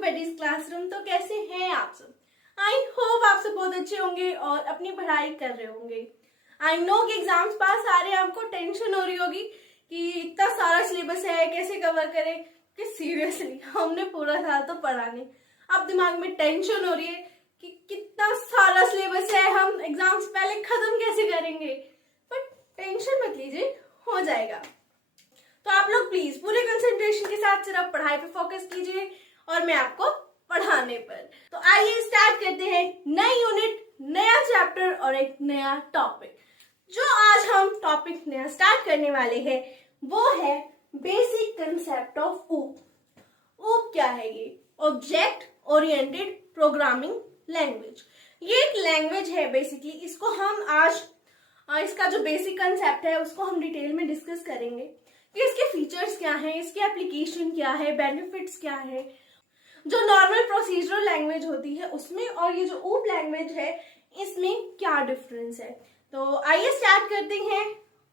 बेटीज classroom. तो कैसे हैं आप सब? आई होप आप सब बहुत अच्छे होंगे और अपनी पढ़ाई कर रहे होंगे। आई नो कि एग्जाम्स पास आ रहे हैं, आपको टेंशन हो रही होगी कि इतना सारा सिलेबस है, कैसे कवर करें। कि सीरियसली हमने पूरा साल तो पढ़ा नहीं, अब दिमाग में टेंशन हो रही है कि कितना सारा सिलेबस है, हम एग्जाम्स पहले खत्म कैसे करेंगे। बट टेंशन मत लीजिए, हो जाएगा। तो आप लोग प्लीज पूरे कंसंट्रेशन के साथ सिर्फ पढ़ाई पे फोकस कीजिए और मैं आपको पढ़ाने पर। तो आइए स्टार्ट करते हैं नई यूनिट, नया चैप्टर और एक नया टॉपिक। जो आज हम टॉपिक नया स्टार्ट करने वाले हैं वो है बेसिक कंसेप्ट ऑफ ऊप। ऊप क्या है? ये ऑब्जेक्ट ओरिएंटेड प्रोग्रामिंग लैंग्वेज। ये एक लैंग्वेज है बेसिकली। इसको हम आज इसका जो बेसिक कंसेप्ट है उसको हम डिटेल में डिस्कस करेंगे कि इसके फीचर्स क्या हैं, इसके एप्लीकेशन क्या है, बेनिफिट्स क्या है, जो नॉर्मल प्रोसीजरल लैंग्वेज होती है उसमें और ये जो ऊप लैंग्वेज है इसमें क्या डिफरेंस है। तो आइए स्टार्ट करते हैं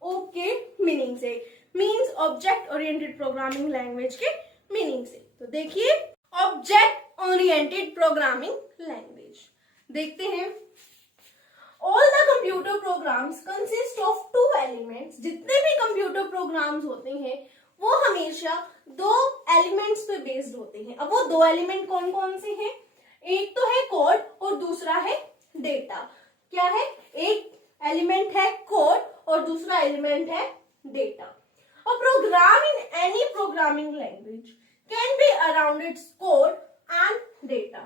ऊप के मीनिंग से, means object oriented programming language के मीनिंग से। तो देखिए, ऑब्जेक्ट ओरिएंटेड प्रोग्रामिंग लैंग्वेज देखते हैं। All the computer programs consist of two elements। जितने भी कंप्यूटर प्रोग्राम्स होते हैं वो हमेशा दो एलिमेंट्स पे बेस्ड होते हैं। अब वो दो एलिमेंट कौन कौन से हैं? एक तो है कोड और दूसरा है डेटा। क्या है? एक एलिमेंट है कोड और दूसरा एलिमेंट है data. A program in any programming language can be around its code and data।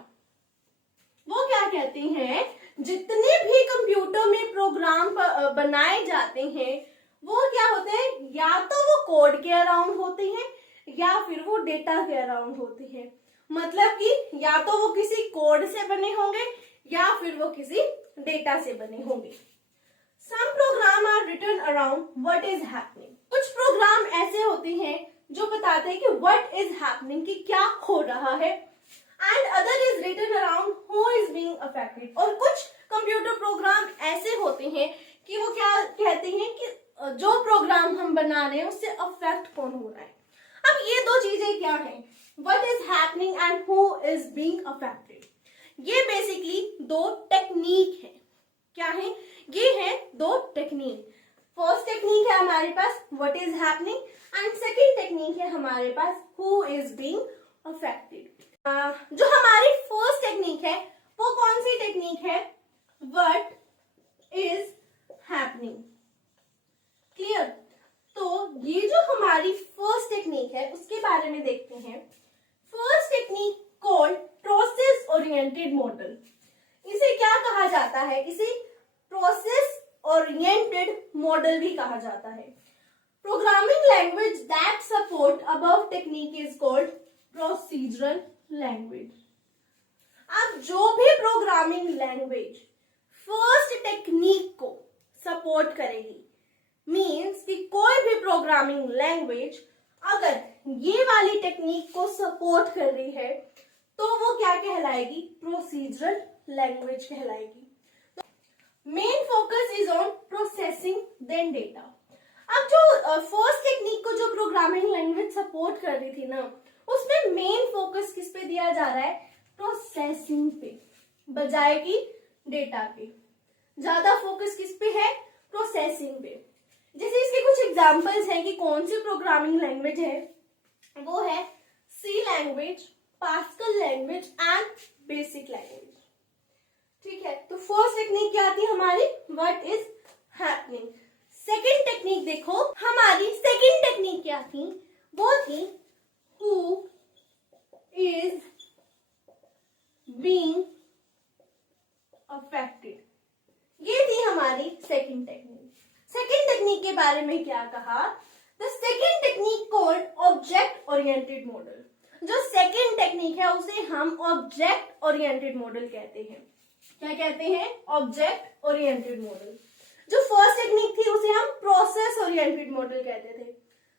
वो क्या कहते हैं, जितने भी कंप्यूटर में प्रोग्राम बनाए जाते हैं वो क्या होते हैं, या तो वो कोड के अराउंड होते हैं या फिर वो डेटा के अराउंड होते हैं। मतलब कि या तो वो किसी कोड से बने होंगे या फिर वो किसी डेटा से बने होंगे। Some program are written around what is happening। कुछ प्रोग्राम ऐसे होते हैं जो बताते हैं कि what is happening, कि क्या हो रहा है। And other is written around who is being affected। और कुछ कंप्यूटर प्रोग्राम ऐसे होते हैं कि वो क्या कहते हैं कि जो प्रोग्राम हम बना रहे हैं उससे अफेक्ट कौन हो रहा है। अब ये दो चीजें क्या हैं, what is happening and who is being affected। ये बेसिकली दो टेक्निक है। क्या है? ये है दो टेक्निक। फर्स्ट टेक्निक है हमारे पास what is happening and second technique है हमारे पास who is being affected। जो हमारी फर्स्ट टेक्निक है वो कौन सी टेक्निक है? What is happening। क्लियर? तो ये जो हमारी फर्स्ट टेक्निक है उसके बारे में देखते हैं। First technique called process oriented model. इसे क्या कहा जाता है? इसे प्रोसेस ओरिएंटेड मॉडल भी कहा जाता है। Programming language that support above technique is called procedural language. अब जो भी प्रोग्रामिंग लैंग्वेज फर्स्ट टेक्निक को सपोर्ट करेगी, मीन्स कि कोई भी प्रोग्रामिंग लैंग्वेज अगर ये वाली टेक्निक को सपोर्ट कर रही है तो वो क्या कहलाएगी? प्रोसीजरल लैंग्वेज कहलाएगी। Main focus is on processing then data. अब जो फर्स्ट टेक्निक को जो प्रोग्रामिंग लैंग्वेज सपोर्ट कर रही थी ना, उसमें मेन फोकस किस पे दिया जा रहा है? प्रोसेसिंग पे, बजाय कि डेटा पे। ज्यादा फोकस किस पे है? प्रोसेसिंग पे। जैसे इसके कुछ एग्जांपल्स हैं कि कौन सी प्रोग्रामिंग लैंग्वेज है, वो है C language, Pascal language and basic language. ठीक है, तो फर्स्ट टेक्निक क्या आती है हमारी? What is happening. Second technique देखो, हमारी सेकेंड टेक्निक क्या थी? वो थी who is being affected। ये थी हमारी सेकेंड टेक्निक। सेकेंड टेक्निक के बारे में क्या कहा? The second technique called object oriented model. जो सेकेंड टेक्निक है उसे हम ऑब्जेक्ट ओरिएंटेड मॉडल कहते हैं। क्या कहते हैं? Object oriented model. जो फर्स्ट टेक्निक थी उसे हम प्रोसेस ओरिएंटेड मॉडल कहते थे।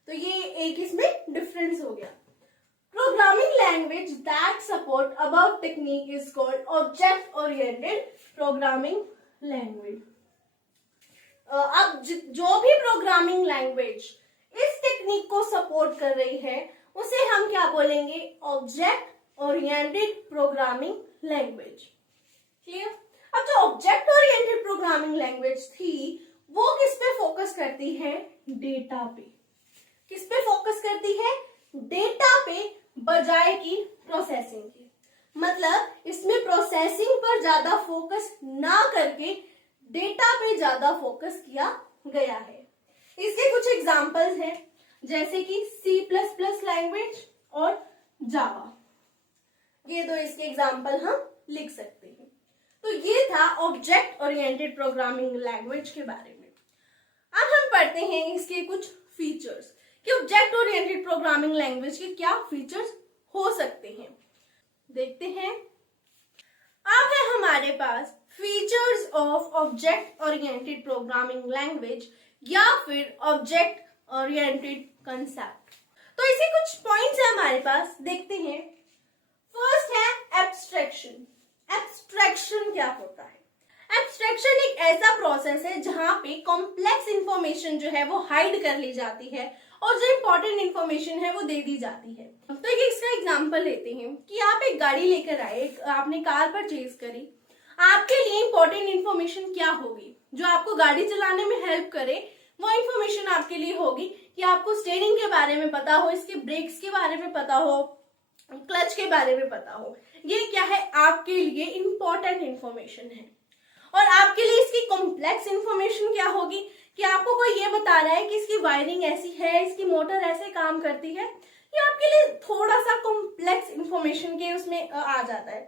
तो ये एक इसमें डिफरेंस हो गया। Programming language that support above technique is called object-oriented programming language। अब जो भी प्रोग्रामिंग लैंग्वेज इस टेक्निक को सपोर्ट कर रही है उसे हम क्या बोलेंगे? Object oriented programming language. Clear? अब जो ऑब्जेक्ट ओरिएंटेड प्रोग्रामिंग लैंग्वेज थी वो किस पे फोकस करती है? डेटा पे। किस पे फोकस करती है? डेटा पे, बजाय की प्रोसेसिंग की। मतलब इसमें प्रोसेसिंग पर ज्यादा फोकस ना करके डेटा पे ज्यादा फोकस किया गया है। इसके कुछ एग्जांपल्स हैं, जैसे कि C++ लैंग्वेज और जावा। ये दो इसके एग्जांपल हम लिख सकते हैं। तो ये था ऑब्जेक्ट ओरिएंटेड प्रोग्रामिंग लैंग्वेज के बारे में। अब हम पढ़ते हैं इसके कुछ फीचर्स कि ऑब्जेक्ट ओरिएंटेड प्रोग्रामिंग लैंग्वेज के क्या फीचर्स हो सकते हैं। देखते हैं। अब है हमारे पास features of object oriented programming language या फिर ऑब्जेक्ट ओरिएंटेड कंसेप्ट। तो इसे कुछ पॉइंट्स है हमारे पास, देखते हैं। फर्स्ट है एब्स्ट्रैक्शन। एब्स्ट्रैक्शन क्या होता है? एब्स्ट्रैक्शन एक ऐसा प्रोसेस है जहां पे कॉम्प्लेक्स इंफॉर्मेशन जो है वो हाइड कर ली जाती है और जो इंपॉर्टेंट इंफॉर्मेशन है वो दे दी जाती है। तो एक इसका एग्जांपल लेते हैं कि आप एक गाड़ी लेकर आए, आपने कार परचेज करी। आपके लिए इंपॉर्टेंट इंफॉर्मेशन क्या होगी जो आपको गाड़ी चलाने में हेल्प करे? वो इंफॉर्मेशन आपके लिए होगी कि आपको स्टीयरिंग के बारे में पता हो, इसके ब्रेक्स के बारे में पता हो, क्लच के बारे में पता हो। ये क्या है? आपके लिए इंपॉर्टेंट इंफॉर्मेशन है। और आपके लिए इसकी कॉम्प्लेक्स इंफॉर्मेशन क्या होगी कि आपको कोई ये बता रहा है कि इसकी वायरिंग ऐसी है, इसकी मोटर ऐसे काम करती है। ये आपके लिए थोड़ा सा कॉम्प्लेक्स इंफॉर्मेशन के उसमें आ जाता है।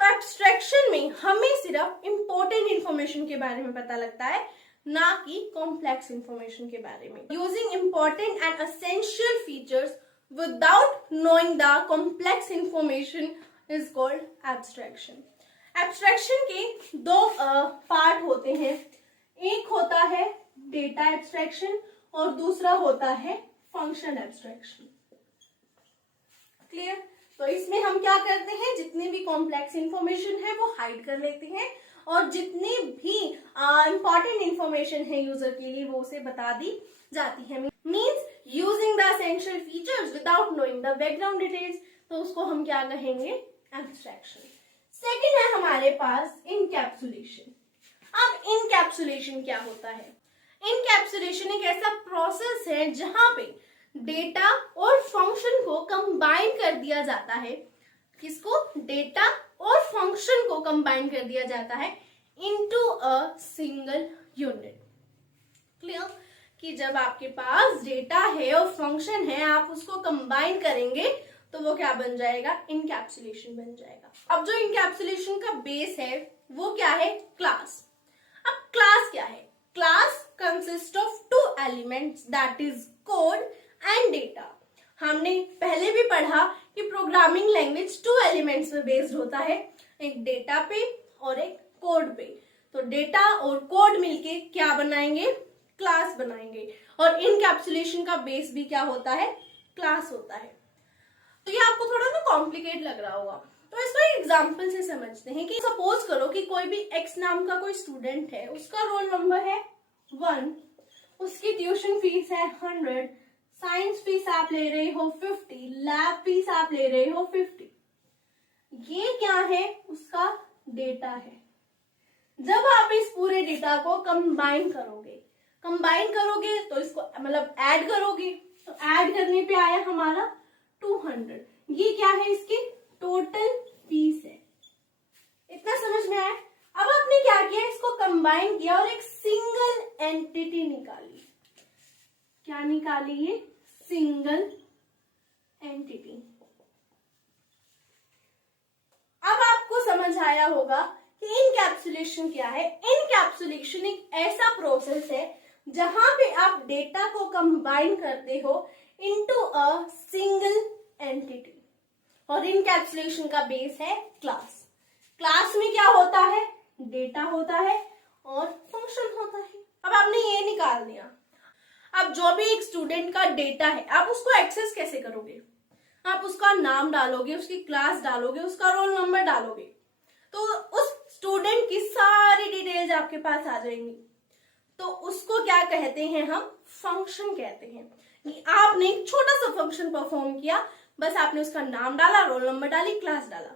तो एब्स्ट्रैक्शन में हमें सिर्फ इंपॉर्टेंट इंफॉर्मेशन के बारे में पता लगता है, ना कि कॉम्प्लेक्स इंफॉर्मेशन के बारे में। Using important and essential features without knowing the complex information is called abstraction. Abstraction के दो पार्ट होते हैं। एक होता है डेटा एब्स्ट्रैक्शन और दूसरा होता है फंक्शन एब्स्ट्रैक्शन। क्लियर? तो इसमें हम क्या करते हैं, जितनी भी कॉम्प्लेक्स इंफॉर्मेशन है वो हाइड कर लेते हैं और जितनी भी इंपॉर्टेंट इंफॉर्मेशन है यूजर के लिए वो उसे बता दी जाती है। Means using the essential features without knowing the background details, तो उसको हम क्या कहेंगे? एब्स्ट्रैक्शन। सेकेंड है हमारे पास इनकैप्सुलेशन। अब इनकैप्सुलेशन क्या होता है? इनकैप्सुलेशन एक ऐसा प्रोसेस है जहां पे डेटा और फंक्शन को कंबाइन कर दिया जाता है। किसको? डेटा और फंक्शन को कंबाइन कर दिया जाता है into a single unit. Clear? कि जब आपके पास डेटा है और फंक्शन है, आप उसको कंबाइन करेंगे तो वो क्या बन जाएगा? इनकैप्सुलेशन बन जाएगा। अब जो इनकैप्सुलेशन का बेस है वो क्या है? क्लास। अब क्लास क्या है? Class consist of two elements, that is code and data. हमने पहले भी पढ़ा कि प्रोग्रामिंग लैंग्वेज टू एलिमेंट्स पे बेस्ड होता है, एक डेटा पे और एक कोड पे। तो डेटा और कोड मिलके क्या बनाएंगे? क्लास बनाएंगे। और इनकैप्सुलेशन का बेस भी क्या होता है? क्लास होता है। तो ये आपको थोड़ा ना कॉम्प्लिकेट लग रहा होगा, तो इसको एक एग्जांपल से समझते हैं। कि सपोज करो कि कोई भी एक्स नाम का कोई स्टूडेंट है, उसका रोल नंबर है 1, उसकी ट्यूशन फीस है 100, साइंस फीस आप ले रहे हो 50, लैब फीस आप ले रहे हो 50। ये क्या है? उसका डेटा है। जब आप इस पूरे डेटा को कंबाइन करोगे तो इसको मतलब ऐड करोगे, तो ऐड करने पे आया हमारा 200। ये क्या है? इसकी टोटल फीस है। इतना समझ में आया? अब आपने क्या किया? इसको कंबाइन किया और एक सिंगल एंटिटी निकाली। क्या निकाली? ये सिंगल एंटिटी। अब आपको समझ आया होगा कि इनकैप्सुलेशन क्या है। इनकैप्सुलेशन एक ऐसा प्रोसेस है जहां पे आप डेटा को कंबाइन करते हो इनटू अ सिंगल एंटिटी। और इनकैप्सुलेशन का बेस है क्लास। क्लास में क्या होता है? डेटा होता है और फंक्शन होता है। अब आपने ये निकाल दिया। अब जो भी एक स्टूडेंट का डेटा है, आप उसको एक्सेस कैसे करोगे? आप उसका नाम डालोगे, उसकी क्लास डालोगे, उसका रोल नंबर डालोगे, तो उस स्टूडेंट की सारी डिटेल्स आपके पास आ जाएंगी। तो उसको क्या कहते हैं? हम फंक्शन कहते हैं। आपने एक छोटा सा फंक्शन परफॉर्म किया, बस आपने उसका नाम डाला, रोल नंबर डाली, क्लास डाला,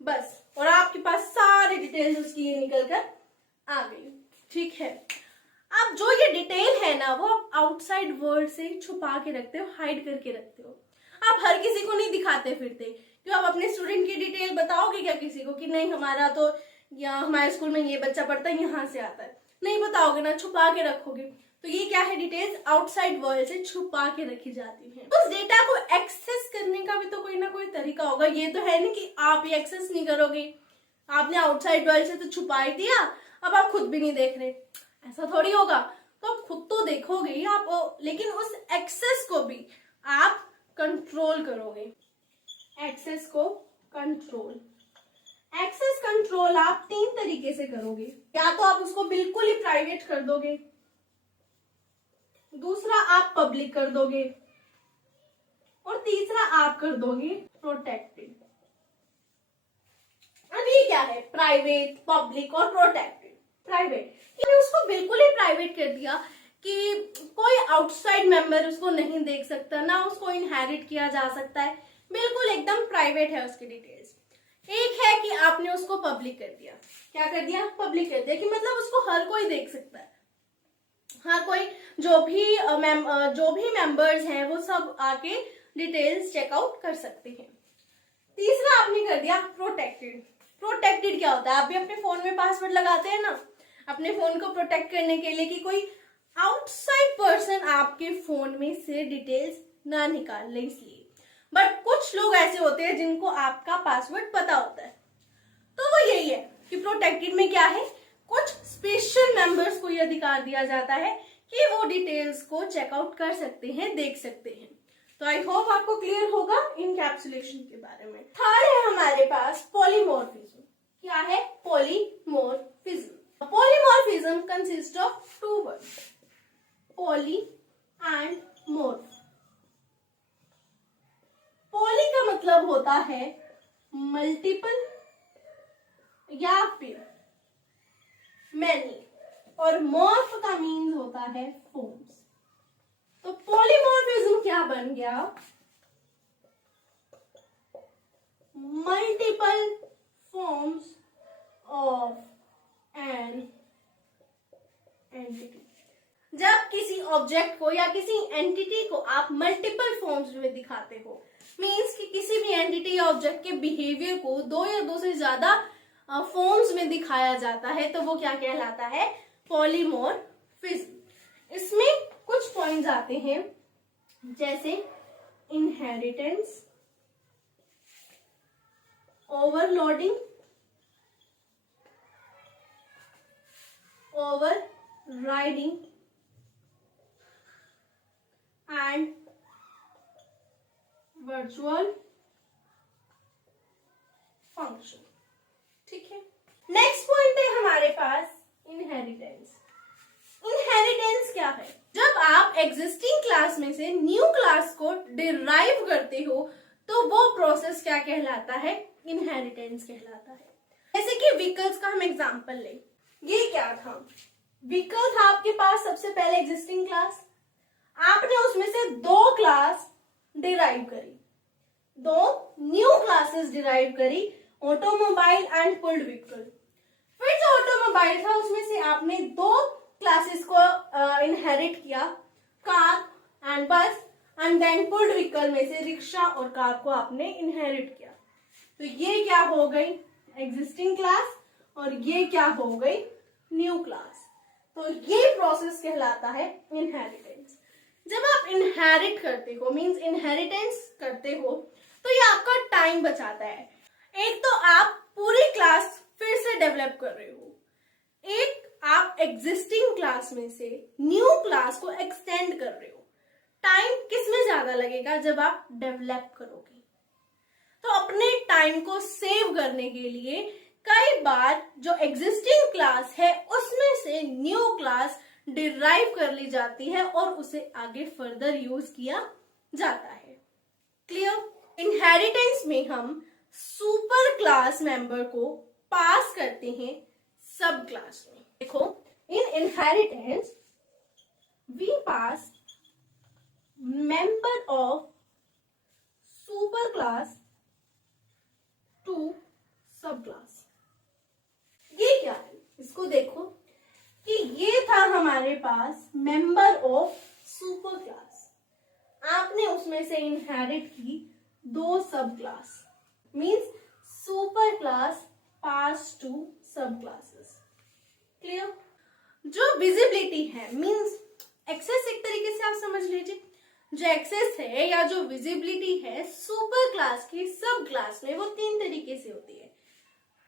बस, और आपके पास सारी डिटेल्स उसकी ये निकल कर आ गई। ठीक है, अब जो ये डिटेल है ना, वो आप आउटसाइड वर्ल्ड से छुपा के रखते हो, हाइड करके रखते हो। आप हर किसी को नहीं दिखाते फिरते, क्यों आप अपने स्टूडेंट की डिटेल बताओगे क्या किसी को कि नहीं हमारा तो या हमारे स्कूल में ये बच्चा पढ़ता है, यहाँ से आता है, नहीं बताओगे ना, छुपा के रखोगे। तो ये क्या है, डिटेल्स आउटसाइड वर्ल्ड से छुपा के रखी जाती है। उस डेटा को एक्सेस करने का भी तो कोई ना कोई तरीका होगा, ये तो है नहीं कि आप ही एक्सेस नहीं करोगे, आपने आउटसाइड वर्ल्ड से तो छुपा ही दिया, अब आप खुद भी नहीं देख रहे, ऐसा थोड़ी होगा। तो आप खुद तो देखोगे ही आप, लेकिन उस एक्सेस को भी आप कंट्रोल करोगे। एक्सेस को कंट्रोल, एक्सेस कंट्रोल आप 3 तरीके से करोगे। या तो आप उसको बिल्कुल ही प्राइवेट कर दोगे, दूसरा आप पब्लिक कर दोगे, और तीसरा आप कर दोगे प्रोटेक्टेड। अब ये क्या है, प्राइवेट, पब्लिक और प्रोटेक्टेड। प्राइवेट, मैंने उसको बिल्कुल ही प्राइवेट कर दिया कि कोई आउटसाइड मेंबर उसको नहीं देख सकता, ना उसको इनहेरिट किया जा सकता है, बिल्कुल एकदम प्राइवेट है उसकी डिटेल्स। एक है कि आपने उसको पब्लिक कर दिया, क्या कर दिया, पब्लिक कर दिया, कि मतलब उसको हर कोई देख सकता है, हर कोई जो भी मेंबर्स हैं वो सब आके डिटेल्स चेकआउट कर सकते हैं। तीसरा आपने कर दिया प्रोटेक्टेड। प्रोटेक्टेड क्या होता है, आप भी अपने फोन में पासवर्ड लगाते हैं ना, अपने फोन को प्रोटेक्ट करने के लिए कि कोई आउटसाइड पर्सन आपके फोन में से डिटेल्स ना निकाल ले, इसलिए। बट कुछ लोग ऐसे होते हैं जिनको आपका पासवर्ड पता होता है, तो वो यही है कि प्रोटेक्टेड में क्या है, कुछ स्पेशल मेंबर्स को यह अधिकार दिया जाता है कि वो डिटेल्स को चेकआउट कर सकते हैं, देख सकते हैं। तो आई होप आपको क्लियर होगा इनकैप्सुलेशन के बारे में। थर्ड है हमारे पास पॉलीमॉर्फिज्म। क्या है, polymorphism. Polymorphism consist of 2 words, poly and morph. Poly का मतलब होता है मल्टीपल या फिर मैनी, और मॉर्फ का मीन्स होता है फॉर्म्स। तो पॉलीमॉर्फिज्म क्या बन गया, multiple forms of an entity. जब किसी ऑब्जेक्ट को या किसी एंटिटी को आप मल्टीपल फॉर्म्स में दिखाते हो, मीन्स कि किसी भी एंटिटी या ऑब्जेक्ट के बिहेवियर को 2 या 2 से ज्यादा फॉर्म्स में दिखाया जाता है, तो वो क्या कहलाता है, पॉलीमॉर्फिज्म। इसमें कुछ पॉइंट्स आते हैं, जैसे inheritance, overloading, overriding and virtual function. ठीक है, नेक्स्ट पॉइंट है हमारे पास इनहेरिटेंस। इनहेरिटेंस क्या है, जब आप एग्जिस्टिंग क्लास में से न्यू क्लास को डिराइव करते हो, तो वो प्रोसेस क्या कहलाता है, इनहेरिटेंस कहलाता है। जैसे कि व्हीकल्स का हम एग्जांपल लें, ये क्या था, व्हीकल था आपके पास सबसे पहले एग्जिस्टिंग क्लास, आपने उसमें से 2 क्लास डिराइव करी, 2 न्यू क्लासेस डिराइव करी, ऑटोमोबाइल एंड पुल्ड व्हीकल। फिर जो ऑटोमोबाइल था उसमें से आपने 2 क्लासेस को इनहेरिट किया, कार एंड बस, एंड देन पुल्ड व्हीकल में से रिक्शा और कार को आपने इनहेरिट किया। तो ये क्या हो गई, एग्जिस्टिंग क्लास, और ये क्या हो गई, न्यू क्लास। तो ये प्रोसेस कहलाता है इनहेरिटेंस। जब आप इनहेरिट करते हो, मींस इनहेरिटेंस करते हो, तो ये आपका टाइम बचाता है। एक तो आप पूरी क्लास फिर से डेवलप कर रहे हो, एक आप एग्जिस्टिंग क्लास में से न्यू क्लास को एक्सटेंड कर रहे हो। टाइम किसमें ज्यादा लगेगा, जब आप डेवलप करोगे। तो अपने टाइम को सेव करने के लिए कई बार जो एग्जिस्टिंग क्लास है उसमें से न्यू क्लास डिराइव कर ली जाती है और उसे आगे फर्दर यूज किया जाता है। क्लियर। इनहेरिटेंस में हम सुपर क्लास मेंबर को पास करते हैं सब क्लास में। देखो, in inheritance we pass member of superclass to subclass। ये क्या है, इसको देखो कि ये था हमारे पास मेंबर ऑफ सुपर क्लास, आपने उसमें से इनहेरिट की दो subclass, means superclass pass to subclasses. Clear? जो विजिबिलिटी है मीन्स एक्सेस, एक तरीके से आप समझ लीजिए, जो एक्सेस है या जो विजिबिलिटी है सुपर क्लास की सब क्लास में, वो तीन तरीके से होती है,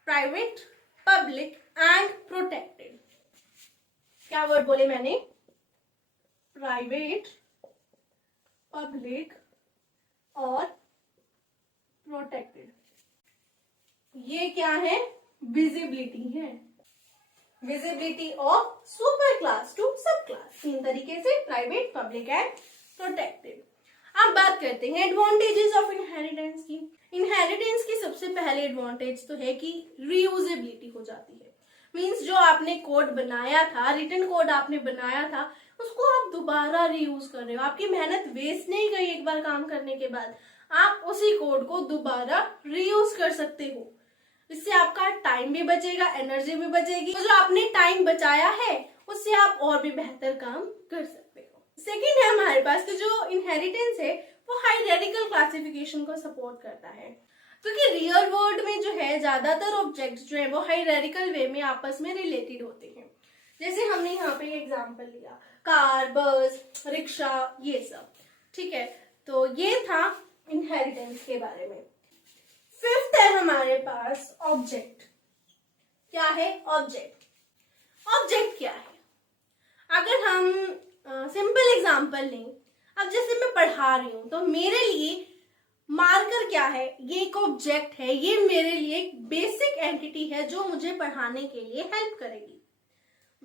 प्राइवेट, पब्लिक एंड प्रोटेक्टेड। क्या वर्ड बोले मैंने? प्राइवेट, पब्लिक और प्रोटेक्टेड। ये क्या है? विजिबिलिटी है, visibility of superclass to subclass, तीन तरीके से, प्राइवेट, पब्लिक एंड प्रोटेक्टेड। अब बात करते हैं एडवांटेजेस ऑफ इनहेरिटेंस की। इनहेरिटेंस की सबसे पहले एडवांटेज तो है कि रीयूजेबिलिटी हो जाती है, मींस जो आपने कोड बनाया था, रिटन कोड आपने बनाया था, उसको आप दोबारा रीयूज कर रहे हो, आपकी मेहनत वेस्ट नहीं गई। एक बार काम करने के बाद आप उसी कोड को दोबारा रीयूज कर सकते हो, इससे आपका टाइम भी बचेगा, एनर्जी भी बचेगी। तो जो आपने टाइम बचाया है उससे आप और भी बेहतर काम कर सकते हो। सेकेंड है हमारे पास कि जो इनहेरिटेंस है वो हायरार्किकल क्लासिफिकेशन को सपोर्ट करता है, क्योंकि रियल वर्ल्ड में जो है ज्यादातर ऑब्जेक्ट्स जो है वो हायरार्किकल वे में आपस में रिलेटेड होते हैं। जैसे हमने यहाँ पे एग्जांपल लिया, कार, बस, रिक्शा, ये सब, ठीक है। तो ये था इनहेरिटेंस के बारे में। फिफ्थ है हमारे पास ऑब्जेक्ट। क्या है ऑब्जेक्ट? ऑब्जेक्ट क्या है? अगर हम सिंपल एग्जांपल लें, अब जैसे मैं पढ़ा रही हूं तो मेरे लिए मार्कर क्या है? ये एक ऑब्जेक्ट है, ये मेरे लिए एक बेसिक एंटिटी है जो मुझे पढ़ाने के लिए हेल्प करेगी।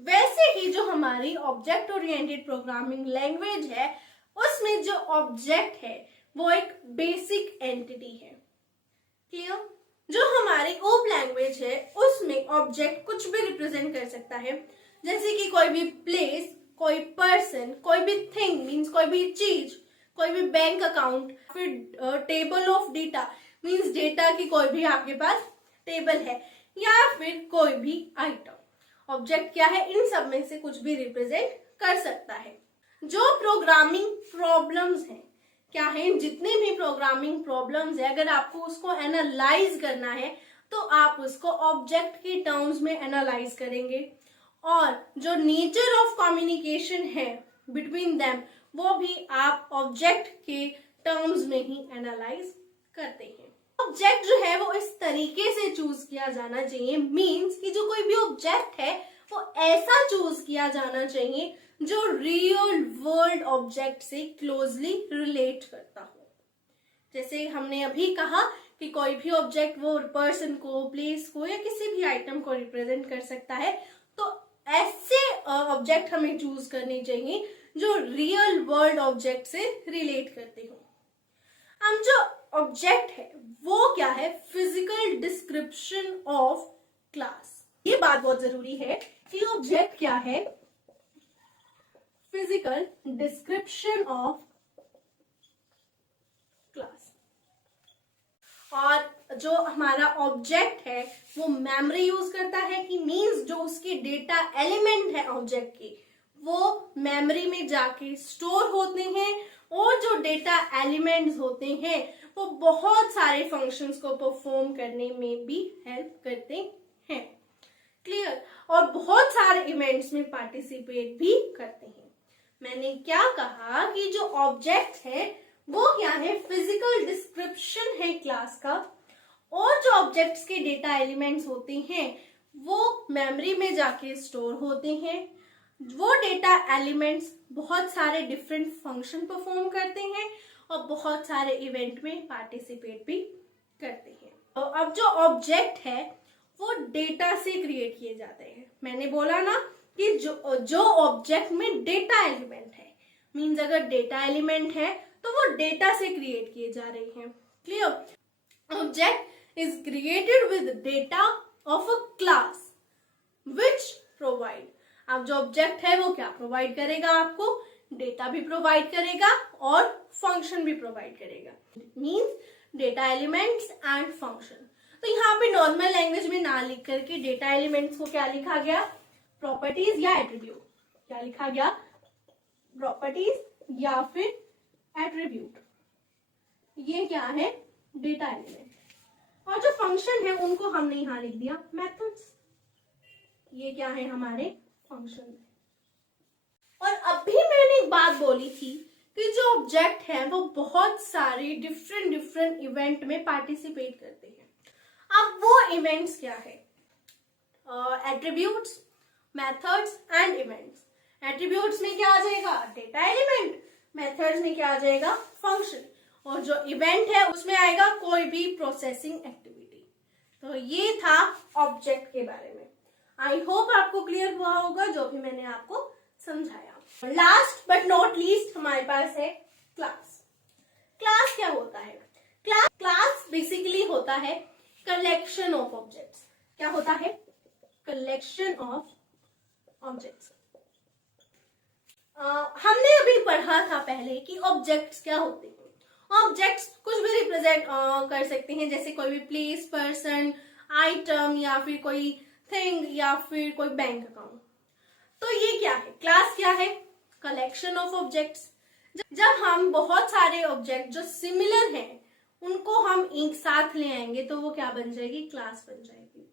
वैसे ही जो हमारी ऑब्जेक्ट ओरिएंटेड प्रोग्रामिंग लैंग्वेज है उसमें जो ऑब्जेक्ट है वो एक बेसिक एंटिटी है। क्लियर? जो हमारी ओप लैंग्वेज है उसमें ऑब्जेक्ट कुछ भी रिप्रेजेंट कर सकता है, जैसे कि कोई भी प्लेस, कोई पर्सन, कोई भी थिंग मीन्स कोई भी चीज, कोई भी बैंक अकाउंट, फिर table of data means data की कोई भी आपके पास टेबल है, या फिर कोई भी आइटम। ऑब्जेक्ट क्या है? इन सब में से कुछ भी रिप्रेजेंट कर सकता है। जो प्रोग्रामिंग प्रॉब्लम्स हैं, क्या है, जितने भी प्रोग्रामिंग प्रॉब्लम्स है, अगर आपको उसको एनालाइज करना है तो आप उसको ऑब्जेक्ट के टर्म्स में एनालाइज करेंगे, और जो नेचर ऑफ कम्युनिकेशन है बिटवीन देम वो भी आप ऑब्जेक्ट के टर्म्स में ही एनालाइज करते हैं। ऑब्जेक्ट जो है वो इस तरीके से चूज किया जाना चाहिए, मींस कि जो कोई भी ऑब्जेक्ट है वो ऐसा चूज किया जाना चाहिए जो रियल वर्ल्ड ऑब्जेक्ट से क्लोजली रिलेट करता हो। जैसे हमने अभी कहा कि कोई भी ऑब्जेक्ट वो पर्सन को, प्लेस को या किसी भी आइटम को रिप्रेजेंट कर सकता है, तो ऐसे ऑब्जेक्ट हमें चूज करने चाहिए जो रियल वर्ल्ड ऑब्जेक्ट से रिलेट करते हो। हम जो ऑब्जेक्ट है वो क्या है? Physical description of class. ये बात बहुत जरूरी है कि ऑब्जेक्ट क्या है? Physical description of class. और जो हमारा ऑब्जेक्ट है वो मेमोरी यूज करता है, कि मींस जो उसके डेटा एलिमेंट है ऑब्जेक्ट के वो मेमोरी में जाके स्टोर होते हैं, और जो डेटा एलिमेंट्स होते हैं वो बहुत सारे फंक्शंस को परफॉर्म करने में भी हेल्प करते हैं। क्लियर? और बहुत सारे इवेंट्स में पार्टिसिपेट भी करते हैं। मैंने क्या कहा कि जो ऑब्जेक्ट है वो क्या है? फिजिकल डिस्क्रिप्शन है क्लास का, और जो ऑब्जेक्ट्स के डेटा एलिमेंट्स होते हैं वो मेमोरी में जाके स्टोर होते हैं। वो डेटा एलिमेंट्स बहुत सारे डिफरेंट फंक्शन परफॉर्म करते हैं और बहुत सारे इवेंट में पार्टिसिपेट भी करते हैं। और अब जो ऑब्जेक्ट है वो डेटा से क्रिएट किए जाते हैं। मैंने बोला ना कि जो ऑब्जेक्ट में डेटा एलिमेंट है, मींस अगर डेटा एलिमेंट है तो वो डेटा से क्रिएट किए जा रहे हैं। Clear? Object is created with data of a class which provide. अब जो ऑब्जेक्ट है वो क्या प्रोवाइड करेगा? आपको डेटा भी प्रोवाइड करेगा और फंक्शन भी प्रोवाइड करेगा। Means data elements and function. तो यहाँ पे नॉर्मल लैंग्वेज में ना लिख करके डेटा एलिमेंट्स को क्या लिखा गया, प्रॉपर्टीज या एट्रीब्यूट। क्या लिखा गया, प्रॉपर्टीज या फिर एट्रीब्यूट। ये क्या है, डेटा एलिमेंट। और जो फंक्शन है उनको हमने यहाँ लिख दिया मेथड्स। ये क्या है, हमारे फंक्शन। और अभी मैंने एक बात बोली थी कि जो ऑब्जेक्ट है वो बहुत सारे डिफरेंट इवेंट में पार्टिसिपेट करते हैं। अब वो इवेंट्स क्या है, attributes, methods and events. Attributes में क्या आ जाएगा, डेटा एलिमेंट। मेथड्स में क्या आ जाएगा, फंक्शन। और जो इवेंट है उसमें आएगा कोई भी प्रोसेसिंग एक्टिविटी। तो ये था ऑब्जेक्ट के बारे में। आई होप आपको क्लियर हुआ होगा जो भी मैंने आपको समझाया। लास्ट बट नॉट लीस्ट हमारे पास है क्लास। क्लास क्या होता है, क्लास बेसिकली होता है कलेक्शन ऑफ ऑब्जेक्ट्स। क्या होता है, कलेक्शन ऑफ ऑब्जेक्ट्स। हमने अभी पढ़ा था पहले कि ऑब्जेक्ट्स क्या होते हैं। ऑब्जेक्ट्स कुछ भी रिप्रेजेंट कर सकते हैं, जैसे कोई भी प्लेस, पर्सन, आइटम या फिर कोई थिंग या फिर कोई बैंक अकाउंट। तो ये क्या है, क्लास क्या है, कलेक्शन ऑफ ऑब्जेक्ट्स। जब हम बहुत सारे ऑब्जेक्ट जो सिमिलर हैं उनको हम एक साथ ले आएंगे तो वो क्या बन जाएगी, क्लास बन जाएगी।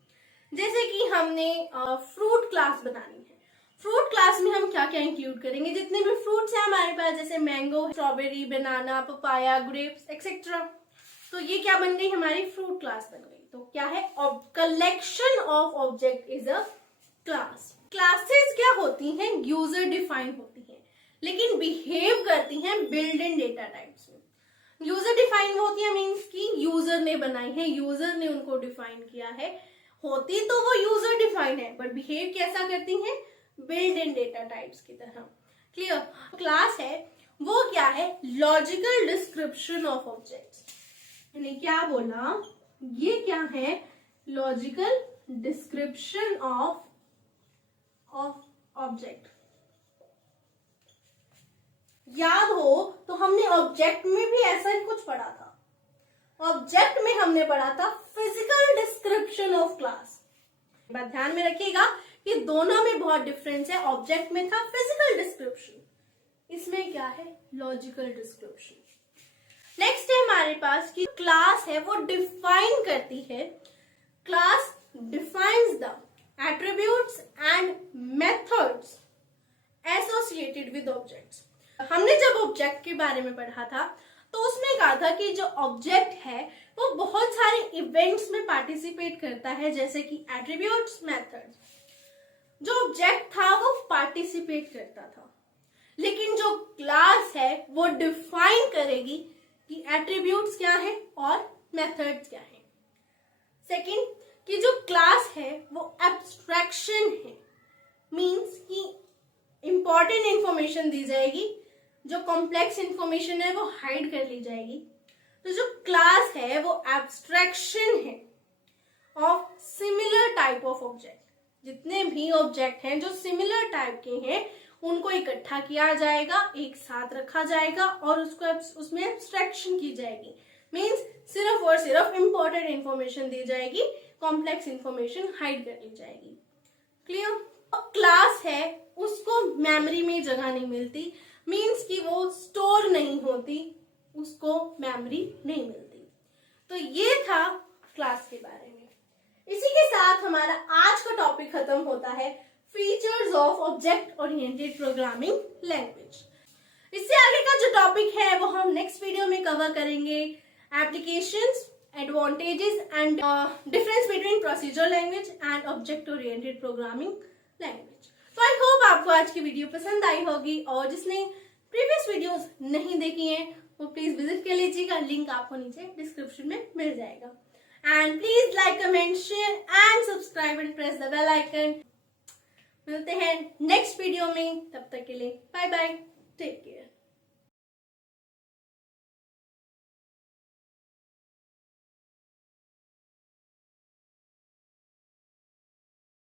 जैसे कि हमने फ्रूट क्लास बनानी है। फ्रूट क्लास में हम क्या क्या इंक्लूड करेंगे, जितने भी फ्रूट्स हैं हमारे पास, जैसे मैंगो, स्ट्रॉबेरी, बनाना, पपाया, ग्रेप्स एक्सेट्रा। तो ये क्या बन गई, हमारी फ्रूट क्लास बन गई। तो क्या है, collection of object is a class. Classes क्या होती हैं, यूजर डिफाइन होती हैं, लेकिन बिहेव करती हैं बिल्ड इन डेटा टाइप्स में। यूजर डिफाइन होती है मीन्स कि यूजर ने बनाई है, यूजर ने उनको डिफाइन किया है। होती तो वो यूजर डिफाइन है बट बिहेव कैसा करती हैं, बिल्ड इन डेटा टाइप्स की तरह। क्लियर। क्लास है वो क्या है, लॉजिकल डिस्क्रिप्शन ऑफ ऑब्जेक्ट्स। मैंने क्या बोला, ये क्या है, लॉजिकल डिस्क्रिप्शन ऑफ ऑब्जेक्ट। याद हो तो हमने ऑब्जेक्ट में भी ऐसा ही कुछ पढ़ा था। ऑब्जेक्ट में हमने पढ़ा था फिजिकल डिस्क्रिप्शन ऑफ क्लास। बात ध्यान में रखिएगा कि दोनों में बहुत डिफरेंस है। ऑब्जेक्ट में था फिजिकल डिस्क्रिप्शन, इसमें क्या है, लॉजिकल डिस्क्रिप्शन। नेक्स्ट है हमारे पास कि क्लास है वो डिफाइन करती है, class defines the attributes and methods associated with objects. हमने जब ऑब्जेक्ट के बारे में पढ़ा था तो उसमें कहा था कि जो ऑब्जेक्ट है वो बहुत सारे इवेंट्स में पार्टिसिपेट करता है, जैसे कि एट्रीब्यूट्स, मेथड्स। जो ऑब्जेक्ट था वो पार्टिसिपेट करता था, लेकिन जो क्लास है वो डिफाइन करेगी कि एट्रीब्यूट्स क्या है और मेथड्स क्या है। सेकंड, कि जो क्लास है वो एब्स्ट्रैक्शन है, मींस कि इंपॉर्टेंट इंफॉर्मेशन दी जाएगी, जो कॉम्प्लेक्स इंफॉर्मेशन है वो हाइड कर ली जाएगी। तो जो क्लास है वो एब्स्ट्रैक्शन है of similar type of object. जितने भी ऑब्जेक्ट हैं जो सिमिलर टाइप के हैं उनको इकट्ठा किया जाएगा, एक साथ रखा जाएगा और उसमें एब्स्ट्रैक्शन की जाएगी। मींस सिर्फ और सिर्फ इंपॉर्टेंट इंफॉर्मेशन दी जाएगी, कॉम्प्लेक्स इंफॉर्मेशन हाइड कर ली जाएगी। क्लियर। क्लास है उसको मेमोरी में जगह नहीं मिलती, मींस कि वो स्टोर नहीं होती, उसको मेमोरी नहीं मिलती। तो ये था क्लास के बारे में। इसी के साथ हमारा आज का टॉपिक खत्म होता है, features of object oriented programming language. इससे आगे का जो टॉपिक है वो हम नेक्स्ट वीडियो में कवर करेंगे, applications, advantages and difference between procedural language and object oriented programming language. तो आई होप आपको आज की वीडियो पसंद आई होगी, और जिसने प्रीवियस वीडियोस नहीं देखी हैं वो प्लीज विजिट कर लीजिएगा, लिंक आपको नीचे डिस्क्रिप्शन में मिल जाएगा। And please like, comment, share and subscribe and press the bell icon. मिलते हैं नेक्स्ट वीडियो में, तब तक के लिए बाय बाय, टेक केयर।